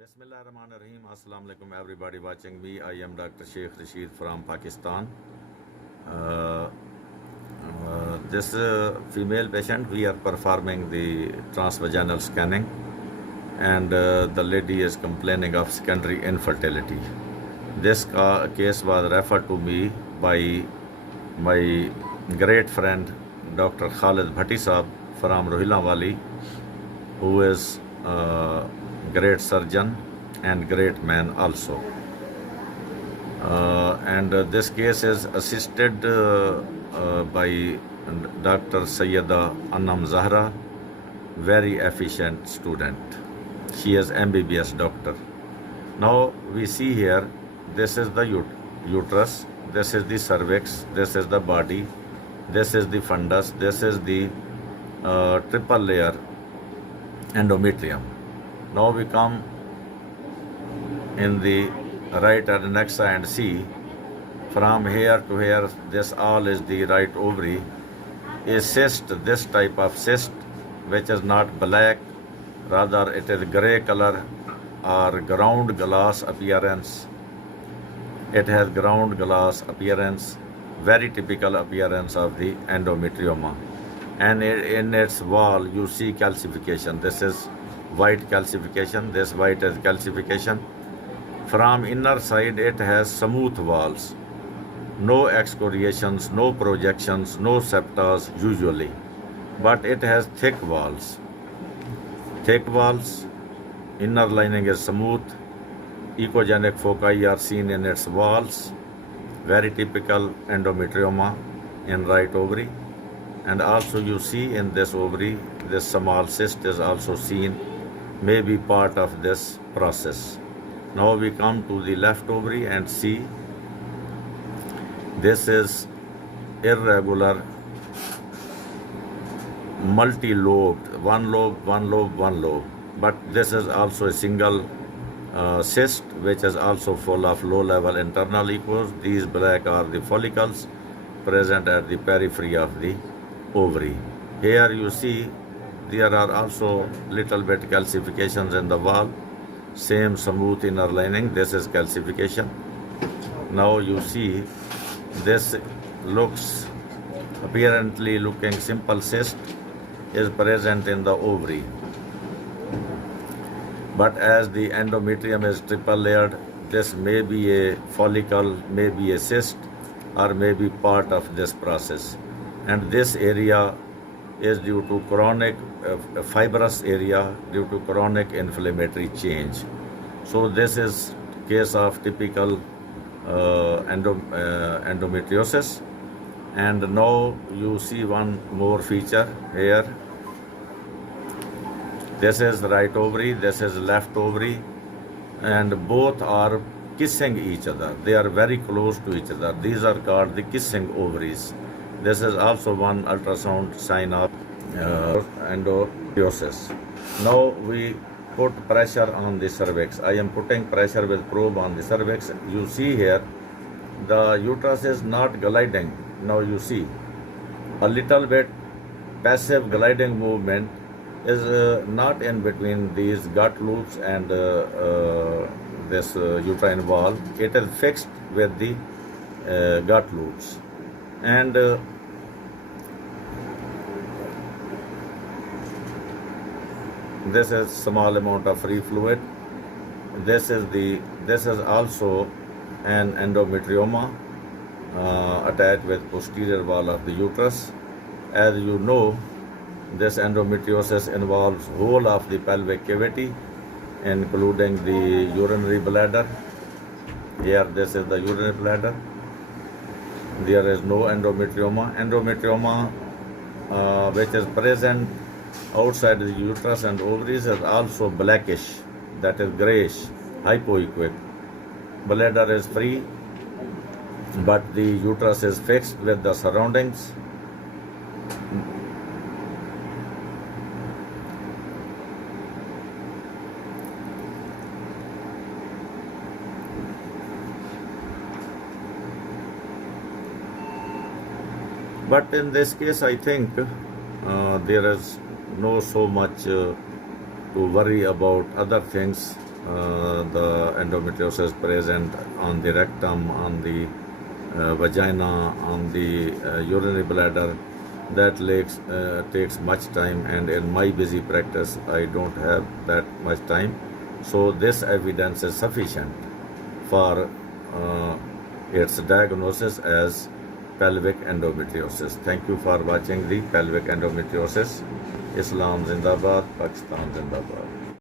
Bismillahirrahmanirrahim. Assalamu alaikum everybody watching me. I am Dr. Sheikh Rashid from Pakistan. This female patient, we are performing the transvaginal scanning, and the lady is complaining of secondary infertility. This case was referred to me by my great friend Dr. Khalid Bhatti Saab from Rohila Wali, who is great surgeon and great man also. And this case is assisted by Dr. Sayyida Annam Zahra, very efficient student. She is MBBS doctor. Now we see here, this is the uterus, this is the cervix, this is the body, this is the fundus, this is the triple layer endometrium. Now we come in the right and next side and see, from here to here, this all is the right ovary. A cyst, this type of cyst, which is not black, rather it is gray color or ground glass appearance. It has ground glass appearance, very typical appearance of the endometrioma. And in its wall, you see calcification. This is white calcification, this white is calcification. From inner side, it has smooth walls, no excoriations, no projections, no septas usually, but it has thick walls. Thick walls, inner lining is smooth, echogenic foci are seen in its walls, very typical endometrioma in right ovary. And also you see in this ovary, this small cyst is also seen, may be part of this process. Now we come to the left ovary and see, this is irregular, multi-lobed, one lobe, one lobe, one lobe. But this is also a single cyst, which is also full of low-level internal echoes. These black are the follicles present at the periphery of the ovary. Here you see there are also little bit calcifications in the wall, same smooth inner lining. This is calcification. Now you see this looks apparently looking simple cyst is present in the ovary, but as the endometrium is triple layered, this may be a follicle, may be a cyst, or may be part of this process. And this area is due to chronic fibrous area due to chronic inflammatory change. So this is case of typical endometriosis. And now you see one more feature here. This is right ovary, this is left ovary, and both are kissing each other. They are very close to each other. These are called the kissing ovaries. This is also one ultrasound sign of endometriosis. Now we put pressure on the cervix. I am putting pressure with probe on the cervix. You see here, the uterus is not gliding. Now you see a little bit passive gliding movement is not in between these gut loops and this uterine wall. It is fixed with the gut loops. And this is small amount of free fluid. This is also an endometrioma attached with posterior wall of the uterus. As you know, this endometriosis involves whole of the pelvic cavity, including the urinary bladder. Here, this is the urinary bladder. There is no endometrioma. Endometrioma, which is present outside the uterus and ovaries, is also blackish, that is grayish, hypoechoic. Bladder is free, but the uterus is fixed with the surroundings. But in this case, I think there is no so much to worry about other things the endometriosis present on the rectum, on the vagina, on the urinary bladder. That takes much time, and in my busy practice, I don't have that much time. So this evidence is sufficient for its diagnosis as pelvic endometriosis. Thank you for watching the pelvic endometriosis. Islam Zindabad, Pakistan Zindabad.